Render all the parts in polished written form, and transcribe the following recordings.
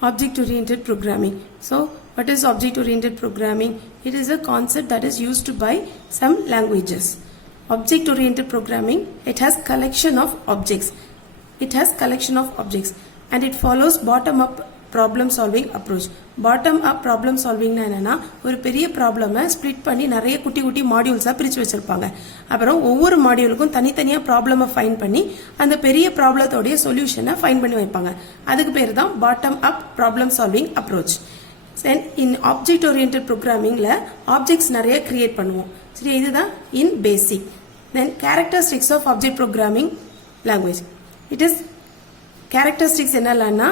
Object-oriented programming. So, what is object-oriented programming? It is a concept that is used by some languages. Object-oriented programming, it has collection of objects. It has collection of objects and it follows bottom-up problem solving approach. Bottom up problem solving na enna ஒரு பெரிய ப்ராப்ளமை ஸ்ப்ளிட் பண்ணி நிறைய குட்டி குட்டி மாடியூல்ஸா பிரிச்சு வச்சிருப்பாங்க. அப்புறம் ஒவ்வொரு மாடியூலுக்கும் தனித்தனியா ப்ராப்ளமை ஃபைண்ட் பண்ணி அந்த பெரிய ப்ராப்ளத்தோட சொல்யூஷனை ஃபைண்ட் பண்ணி வைப்பாங்க. அதுக்கு பேர் தான் bottom up problem solving approach. Then in object oriented programmingல ஆப்ஜெக்ட்ஸ் நிறைய கிரியேட் பண்ணுவோம். சரி, இதுதான் in basic. Then characteristics of object programming language. It is characteristics என்னன்னா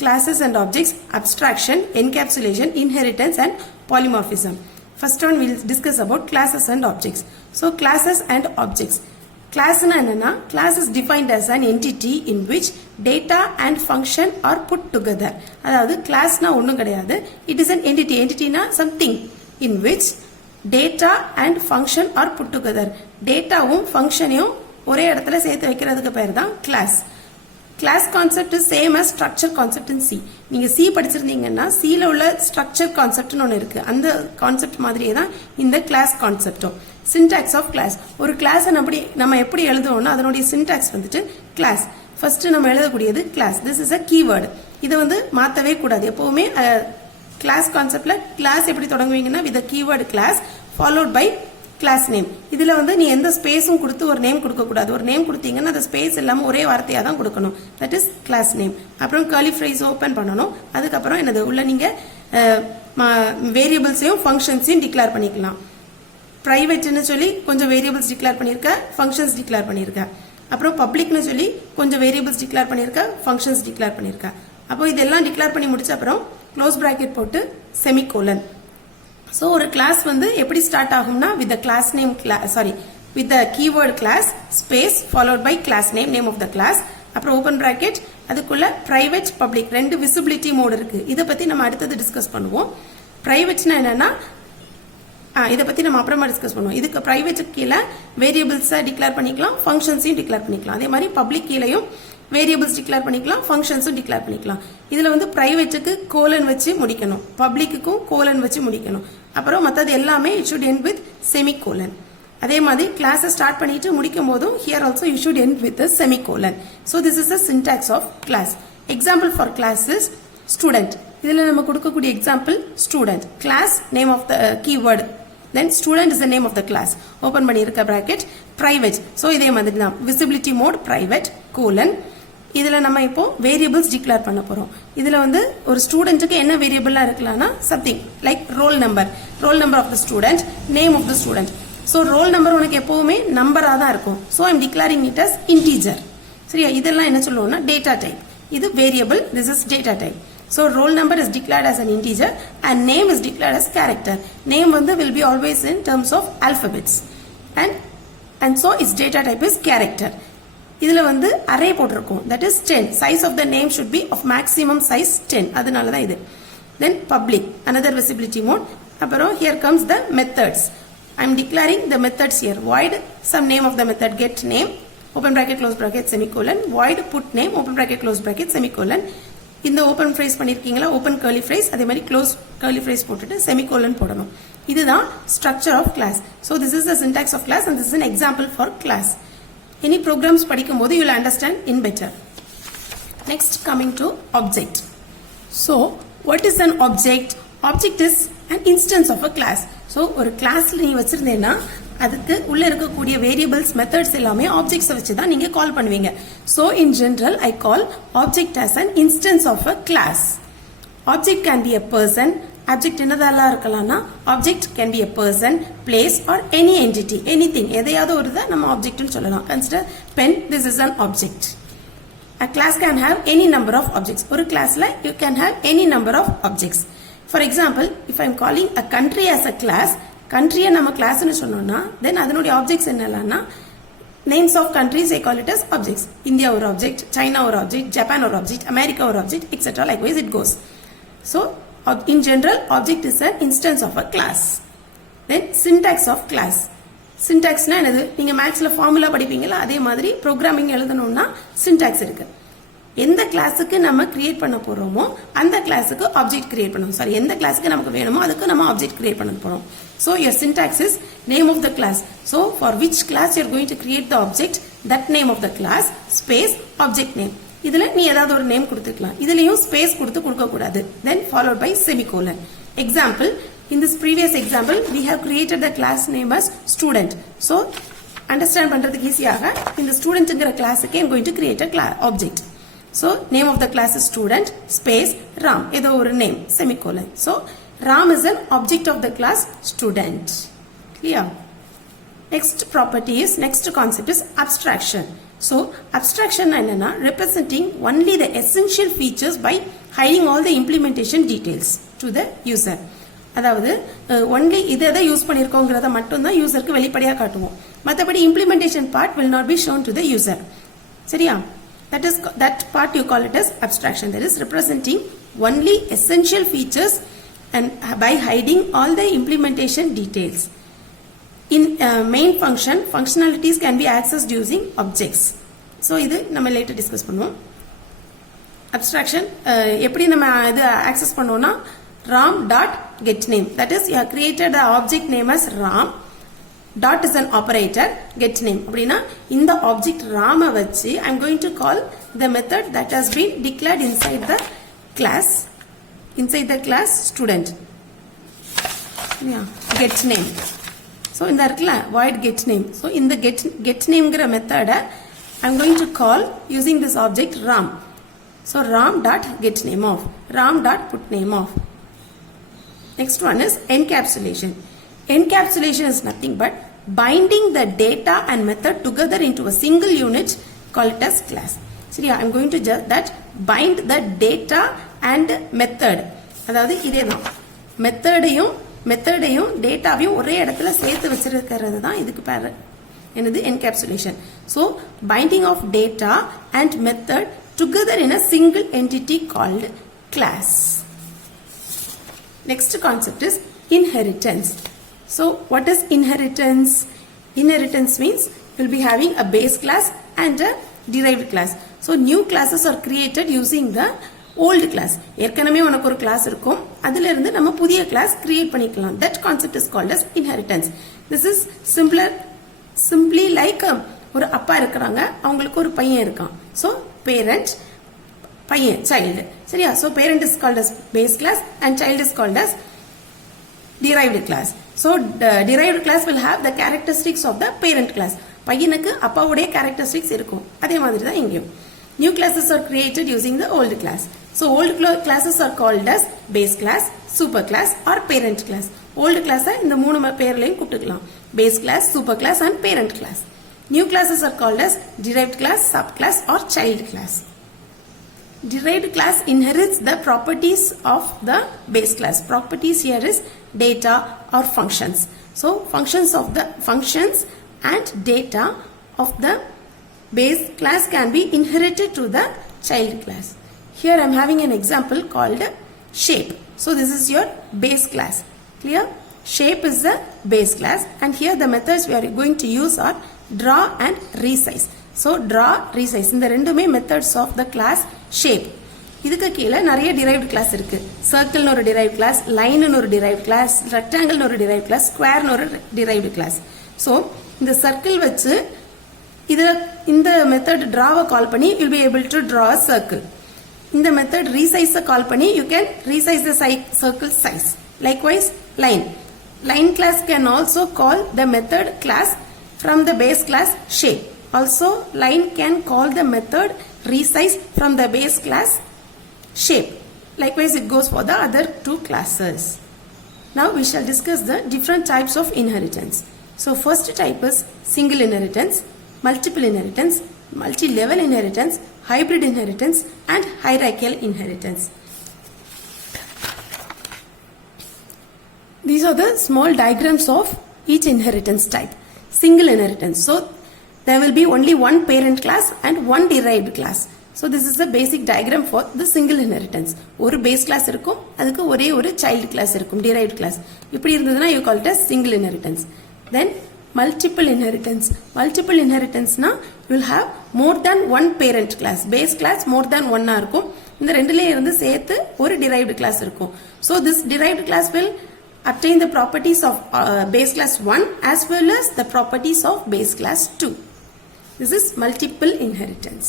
classes and objects, abstraction, encapsulation, inheritance and polymorphism. First one we will discuss about classes and objects. So classes and objects. Class na enna? Class is defined as an entity in which data and function are put together. அதாவது class na ஒண்ணும் கிடையாது. It is an entity. Entity na something in which data and function are put together. Dataவும் functionையும் ஒரே இடத்துல சேர்த்து வைக்கிறதுக்கு பேர் தான் class. Class concept is same as structure concept in C. நீங்க C படிச்சிருந்தீங்கன்னா C ல உள்ள structure concept ன்னு ஒன்னு இருக்கு. அந்த கான்செப்ட் மாதிரியே தான் இந்த class கான்செப்டும். Syntax of class. ஒரு class நம்ம எப்படி எழுதுவோம்னா அதனுடைய syntax வந்துட்டு class. First நம்ம எழுதக்கூடியது class. This is a keyword. இத மாத்தவே கூடாது. எப்பவுமே class கான்செப்ட்ல class எப்படி தொடங்குவீங்கன்னா with a keyword class followed by class name. இதுல நீ எந்த ஸ்பேஸும் கொடுத்து ஒரு நேம் கொடுக்க கூடாது. ஒரு நேம் கொடுத்தீங்கன்னா அந்த ஸ்பேஸ் இல்லாம ஒரே வார்த்தையா தான் கொடுக்கணும். That is class name. அப்புறம் curly phrase ஓபன் பண்ணனும். அதுக்கு அப்புறம் என்னது உள்ள நீங்க வேரியபிள்ஸையும் ஃபங்க்ஷன்ஸையும் டிக்ளேர் பண்ணிக்கலாம். பிரைவேட்னு சொல்லி கொஞ்சம் வேரியபிள்ஸ் டிக்ளேர் பண்ணிருக்க, ஃபங்க்ஷன்ஸ் டிக்ளேர் பண்ணிருக்க. அப்புறம் பப்ளிக்னு சொல்லி கொஞ்சம் வேரியபிள்ஸ் டிக்ளேர் பண்ணிருக்க, ஃபங்க்ஷன்ஸ் டிக்ளேர் பண்ணிருக்க. அப்போ இதெல்லாம் டிக்ளேர் பண்ணி முடிச்ச அப்புறம் க்ளோஸ் பிராக்கெட் போட்டு செமிகோலன். So ஒரு class எப்படி ஸ்டார்ட் ஆகும்னா with the class name with the keyword class space followed by class name of the class அப்புறம் open bracket அதுக்குள்ள private public ரெண்டு visibility mode இருக்கு. இத பத்தி நம்ம அடுத்து டிஸ்கஸ் பண்ணுவோம். privateனா என்னன்னா இத பத்தி நம்ம அப்புறமா டிஸ்கஸ் பண்ணுவோம். இதுக்கு private கீழ வேரியபிள்ஸ் டிக்ளேர் பண்ணிக்கலாம், ஃபங்க்ஷன்ஸையும் டிக்ளேர் பண்ணிக்கலாம். அதே மாதிரி public கீழயும் வேரியபிள்ஸ் டிக்ளேர் பண்ணிக்கலாம், ஃபங்க்ஷன்ஸும் டிக்ளேர் பண்ணிக்கலாம். இதுல பிரைவேட்டுக்கு கோலன் வச்சு முடிக்கணும், பப்ளிக்குக்கும் கோலன் வச்சு முடிக்கணும். அப்புறம் மத்தது எல்லாமே it should end with semicolon. அதே மாதிரி கிளாஸ் ஸ்டார்ட் பண்ணிட்டு முடிக்கும் போதும் here also you should end with a semicolon. So this is the syntax of class. Example for class is student. இதுல நம்ம கொடுக்கக்கூடிய example student. Class name of the keyword. Then student is the name of the class. Open பண்ணிருக்க bracket private. So இதே மாதிரி தான் visibility mode private colon. இதுல நம்ம இப்போ வேரியபிள்ஸ் டிக்ளேர் பண்ண போறோம். இதுல ஒரு ஸ்டூடெண்ட்க்கு என்ன வேரியபிளா இருக்கலாம்னா something like roll number of the student, name of the student. So roll number உனக்கு எப்பவுமே நம்பரா தான் இருக்கும். So I am declaring it as integer. சரியா, இதெல்லாம் என்ன சொல்லுவோம்னா data type. இது variable, this is data type. So roll number is declared as an integer and name is declared as character. Name will be always in terms of alphabets. And so its data type is character. இதுல array போட்டிருக்கும், that is 10. Size of the name should be of maximum size 10. அதனால தான் இது. Then public, another visibility mode. அப்புறம் here comes the methods. I am declaring the methods here. Void some name of the method get name, open bracket close bracket semicolon, void put name, open bracket close bracket semicolon. இந்த open phrase பண்ணிருக்கீங்களா, open curly phrase, அதே மாதிரி close curly phrase போட்டுட்டு semicolon போடணும். இதுதான் structure of class. So this is the syntax of class and this is an example for class. Any programs படிக்கும்போது you will understand in better. Next coming to object. So what is an object? Object is an instance of a class. So ஒரு classல நீ வச்சிருந்தேன்னா அதுக்கு உள்ள இருக்கக்கூடிய variables methods எல்லாமே objects வச்சு தான் நீங்க கால் பண்ணுவீங்க. So in general I call object as an instance of a class. Object can be a person. Object என்னதெல்லாம் இருக்கலாம்னா object can be a person, place or any entity, anything. எதையாவது ஒருதை நம்ம objectனு சொல்லலாம். Consider pen, this is an object. A class can have any number of objects. ஒரு classல you can have any number of objects. For example, if I am calling a country as a class, country நம்ம classனு சொன்னோம்னா then அதனுடைய objects என்னலாம்னா names of countries I call it as objects. India ஒரு object, China ஒரு object, Japan ஒரு object, America ஒரு object, etc. Likewise it goes. So in general, object is an instance of a class. Then syntax of class. Syntax na enadhu? நீங்க மேக்ஸ்ல ஃபார்முலா படிப்பீங்களா, அதே மாதிரி ப்ரோகிராமிங் எழுதணும்னா syntax இருக்கு. எந்த கிளாஸுக்கு நம்ம கிரியேட் பண்ண போறோமோ அந்த கிளாஸுக்கு ஆப்ஜெக்ட் கிரியேட் பண்ணணும். சாரி, எந்த கிளாஸுக்கு நமக்கு வேணுமோ அதுக்கு நம்ம ஆப்ஜெக்ட் கிரியேட் பண்ண போறோம். So your syntax is name of the class. So for which class you are going to create the object, that name of the class space object name. இதுல நீ ஏதாவது ஒரு நேம் கொடுத்துக்கலாம். இதுலயும் ஸ்பேஸ் கொடுக்க கூடாது. Then followed by semicolon. Example, in this previous example we have created the class name as student. So understand பண்றதுக்கு ஈஸியாக இந்த ஸ்டூடெண்ட்ங்கற கிளாஸுக்கு I am going to create a class object. So name of the class is student space Ram, ஏதோ ஒரு name semicolon. So Ram is an object of the class student. Clear? Next property is, next concept is abstraction. So abstraction என்னன்னா representing only the essential features by hiding all the implementation details to the user. அதாவது only இதை எதை யூஸ் பண்ணிருக்கோங்கிறத மட்டும் தான் யூசருக்கு வெளிப்படையா காட்டுவோம். மத்தபடி implementation part will not be shown to the user. சரியா? That part you call it as abstraction. That is representing only essential features and by hiding all the implementation details. In main function, functionalities can be accessed using objects. So இது நம்ம later discuss பண்ணுவோம். Abstraction எப்படி நம்ம இது access பண்ணுவோம்னா ram.getName. That is, you have created the object name as ram. Dot is an operator, getName. அப்படின்னா இந்த object ram வச்சு I am going to call the method that has been declared inside the class. Inside the class student. Yeah, getName. So in the void getName. So in the getName method I am going to call using this object ram. So ram.getName of, ram.putName of. Next one is encapsulation. Encapsulation is nothing but binding the data and method together into a single unit, call it as class. So yeah, I am going to just that bind the data and method. அதாவது இதேதான் மெத்தடையும் டேட்டாவையும் ஒரே இடத்துல சேர்த்து வச்சிருக்கிறது தான் இதுக்கு பேர் என்னது encapsulation. So binding of data and method together in a single entity called class. Next concept is inheritance. So what is inheritance? Inheritance means you'll be having a base class and a derived class. So new classes are created using the old class. ஏற்கனவே உனக்கு ஒரு கிளாஸ் இருக்கும், அதில இருந்து நம்ம புதிய class create பண்ணிக்கலாம். That concept is called as inheritance. This is simply like ஒரு அப்பா இருக்காங்க, அவங்களுக்கு ஒரு பையன் இருக்கான். So parent, பையன், child. சரியா? So parent is called as base class and child is called as derived class. So the derived class will have the characteristics of the parent class. பையனுக்கு அப்பாவுடைய characteristics இருக்கும். அதே மாதிரி தான் இங்கேயும். New classes are created using the old class. So old classes are called as base class, super class or parent class. Old class இந்த மூணு பேர்லயும் கூப்பிட்டுக்கலாம். Base class, super class and parent class. New classes are called as derived class, subclass or child class. Derived class inherits the properties of the base class. Properties here is data or functions. So functions and data of the base class can be inherited to the child class. Here I am having an example called shape. So this is your base class. Clear? Shape is the base class and here the methods we are going to use are draw and resize. So draw, resize. இந்த ரெண்டுமே methods of the class shape. இதுக்கு கீழே நிறைய derived class இருக்கு. Circle ஒரு derived class, line ஒரு derived class, rectangle ஒரு derived class, square ஒரு derived class. So இந்த circle வச்சு இந்த method draw கால் பண்ணி you will be able to draw a circle. இந்த method resize கால் பண்ணி you can resize the circle size. Likewise line class can also call the method class from the base class shape. Also line can call the method resize from the base class shape. Likewise it goes for the other two classes. Now we shall discuss the different types of inheritance. So first type is single inheritance, multiple inheritance, multi-level inheritance, hybrid inheritance and hierarchical inheritance. These are the small diagrams of each inheritance type. Single inheritance. So there will be only one parent class and one derived class. So this is the basic diagram for the single inheritance. ஒரு base class இருக்கும், அதுக்கு ஒரே ஒரு child class இருக்கும், derived class. இப்படி இருந்ததுன்னா you call it as single inheritance. Then multiple inheritance. Multiple inheritance na you will have more than one parent class. Base class more than one இருக்கும். இந்த ரெண்டுலயே இருந்து சேர்த்து ஒரு derived class இருக்கும். So this derived class will obtain the properties of base class 1 as well as the properties of base class 2. This is multiple inheritance.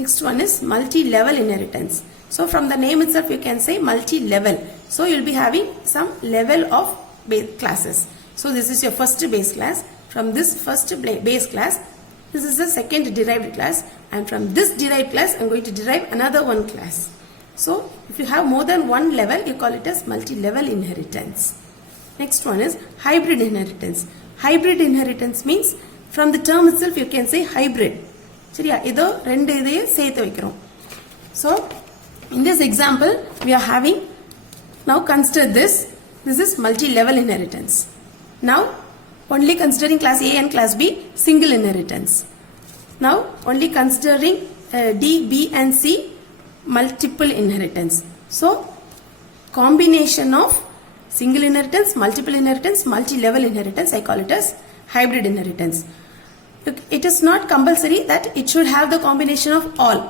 Next one is multi-level inheritance. So from the name itself you can say multi-level. So you will be having some level of base classes. So this is your first base class. From this first base class, this is the second derived class, and from this derived class I am going to derive another one class. So if you have more than one level, you call it as multi-level inheritance. Next one is hybrid inheritance. Hybrid inheritance means from the term itself you can say hybrid. சரியா, இதோ ரெண்டு இதையே சேர்த்து வைக்கிறோம். So in this example we are having, now consider this is multi-level inheritance. Now only considering class A and class B, single inheritance. Now only considering D, B and C, multiple inheritance. So combination of single inheritance, multiple inheritance, multi-level inheritance, I call it as hybrid inheritance. It is not compulsory that it should have the combination of all.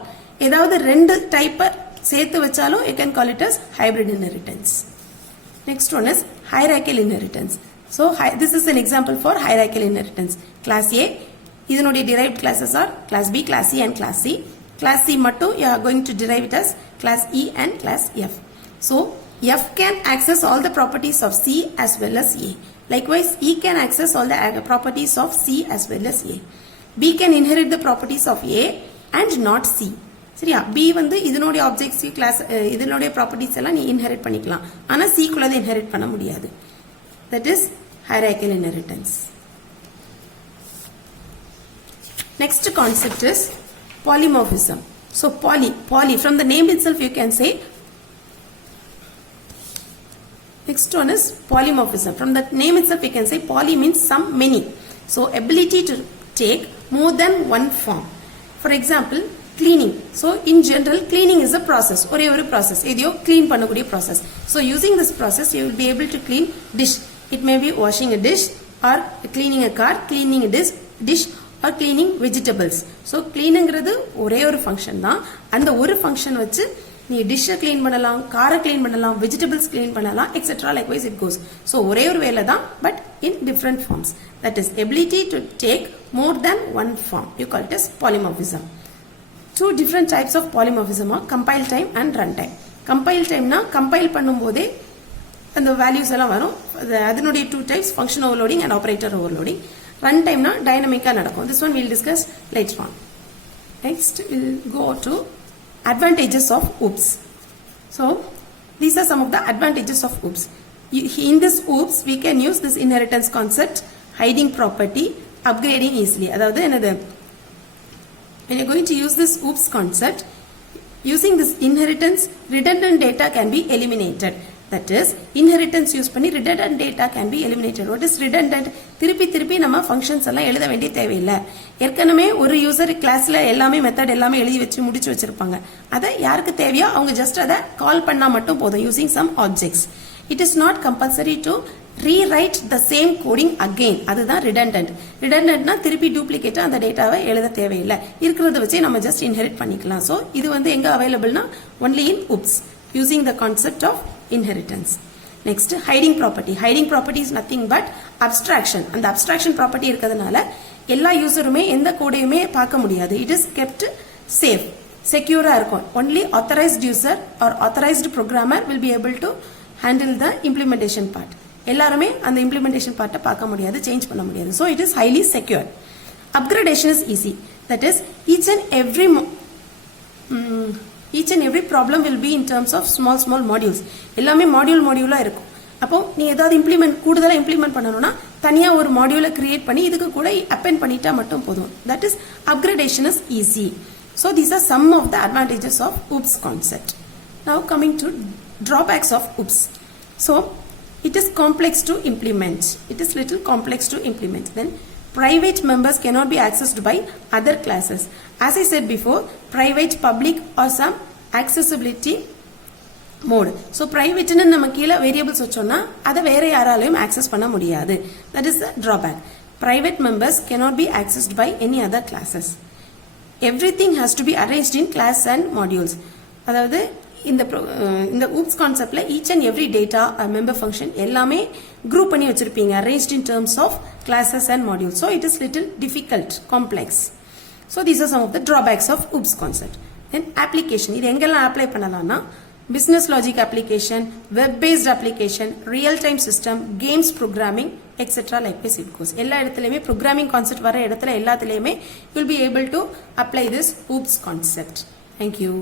ஏதாவது ரெண்டு டைப் சேர்த்து வச்சாலும் you can call it as hybrid inheritance. Next one is hierarchical inheritance. So this is an example for hierarchical inheritance. Class A, இதனுடைய derived classes are class B, class C and class C. Class C மட்டும் you are going to derive it as class E and class F. So F can access all the properties of C as well as A. Likewise, E can access all the properties of C as well as A. B can inherit the properties of A and not C. சரியா, B வந்து இதனுடைய objects class இதனுடைய ப்ராப்பர்ட்டிஸ் எல்லாம் நீ இன்ஹெரிட் பண்ணிக்கலாம். ஆனா C குள்ள இன்ஹெரிட் பண்ண முடியாது. That is hierarchical inheritance. Next concept is polymorphism. So poly from the name itself you can say. Next one is polymorphism. From the name itself you can say poly means some, many. So ability to take more than one form. For example, cleaning. So in general cleaning is a process. ஒரே ஒரு process. எதையோ clean பண்ணக்கூடிய process. So using this process you will be able to clean dish. It may be washing a dish or cleaning a car, cleaning a dish or cleaning vegetables. So cleanங்கிறது ஒரே ஒரு ஃபங்க்ஷன் தான். அந்த ஒரு ஃபங்க்ஷன் வச்சு நீ டிஷ்ஷை க்ளீன் பண்ணலாம், காரை க்ளீன் பண்ணலாம், வெஜிடபிள்ஸ் க்ளீன் பண்ணலாம், etcetera likewise it goes. So ஒரே ஒரு வேலை தான், but in different forms. That is ability to take more than one form. You call it as polymorphism. Two different types of polymorphism are compile time and run time. Compile time na compile பண்ணும்போதே அந்த values எல்லாம் வரும். அதனுடைய two types, function overloading and operator overloading. Run time na dynamic நடக்கும். This one we will discuss later on. Next we will go to advantages of OOPS. So these are some of the advantages of OOPS. In this OOPS we can use this inheritance concept, hiding property, upgrading easily. அதாவது என்னது, when you are going to use this OOPS concept, using this inheritance, redundant data can be eliminated. That is, inheritance use பண்ணி redundant data can be eliminated. What is redundant? திருப்பி நம்ம ஃபங்க்ஷன்ஸ் எல்லாம் எழுத வேண்டிய தேவையில்லை. ஏற்கனவே ஒரு யூசர் கிளாஸ்ல எல்லாமே மெத்தட் எல்லாமே எழுதி வச்சு முடிச்சு வச்சிருப்பாங்க. அதை யாருக்கு தேவையோ அவங்க ஜஸ்ட் அதை கால் பண்ணா மட்டும் போதும், using some objects. It is not compulsory to rewrite the same coding again. அதுதான் redundant. redundantனா திருப்பி டூப்ளிகேட்டா அந்த டேட்டாவை எழுத தேவையில்லை, இருக்கிறத வச்சு நம்ம ஜஸ்ட் இன்ஹெரிட் பண்ணிக்கலாம். ஸோ இது வந்து எங்க அவைலபிள்னா only in OOPS, using the concept of inheritance. Next, hiding property. Hiding property is nothing but abstraction. அந்த abstraction property இருக்கிறதுனால எல்லா யூசருமே எந்த கோடையுமே பார்க்க முடியாது. It is kept safe, secure இருக்கும். Only authorized user or authorized programmer will be able to handle the implementation part. எல்லாருமே அந்த implementation part பார்க்க முடியாது, சேஞ்ச் பண்ண முடியாது. So it is highly secure. Upgradation is easy. That is, each and every problem will be in terms of small modules. எல்லாமே மாடியூலா இருக்கும். அப்போ நீ ஏதாவது கூடுதலா இம்ப்ளிமெண்ட் பண்ணனும்னா தனியா ஒரு மாடியூலை கிரியேட் பண்ணி இதுக்கு கூட அப்பெண்ட் பண்ணிட்டா மட்டும் போதும். That is, upgradation is easy. So these are some of the advantages of OOPS concept. Now coming to drawbacks of OOPS. So it is complex to implement. It is little complex to implement. Then private members cannot be accessed by other classes. As I said before, private, public or some accessibility mode. So private ன்னு நம்ம கீழ variables வச்சோம்னா அதை வேற யாராலையும் access பண்ண முடியாது. That is the drawback. private members cannot be accessed by any other classes. Everything has to be arranged in class and modules. அதாவது இந்த oops கான்செப்ட்ல each and every data member function எல்லாமே group பண்ணி வச்சிருப்பீங்க arranged in terms of classes and modules. So it is little difficult, complex. So these are some of the drawbacks of oops concept. Then application. இது எங்கெல்லாம் அப்ளை பண்ணலாம்னா business logic application, web based application, real time system, games programming, etc. like this it goes. எல்லா இடத்துலயுமே programming concept வர இடத்துல எல்லாத்துலயுமே you will be able to apply this oops concept. Thank you.